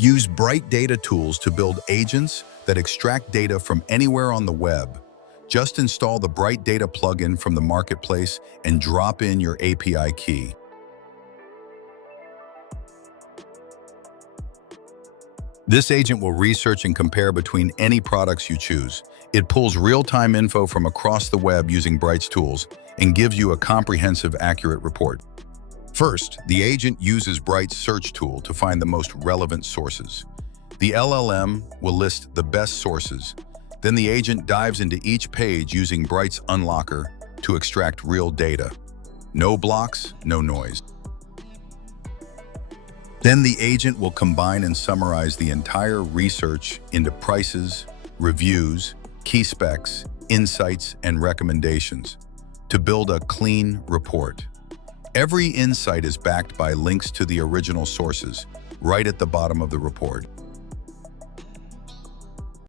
Use Bright Data tools to build agents that extract data from anywhere on the web. Just install the Bright Data plugin from the marketplace and drop in your API key. This agent will research and compare between any products you choose. It pulls real-time info from across the web using Bright's tools and gives you a comprehensive, accurate report. First, the agent uses Bright's search tool to find the most relevant sources. The LLM will list the best sources. Then the agent dives into each page using Bright's unlocker to extract real data. No blocks, no noise. Then the agent will combine and summarize the entire research into prices, reviews, key specs, insights, and recommendations to build a clean report. Every insight is backed by links to the original sources right at the bottom of the report.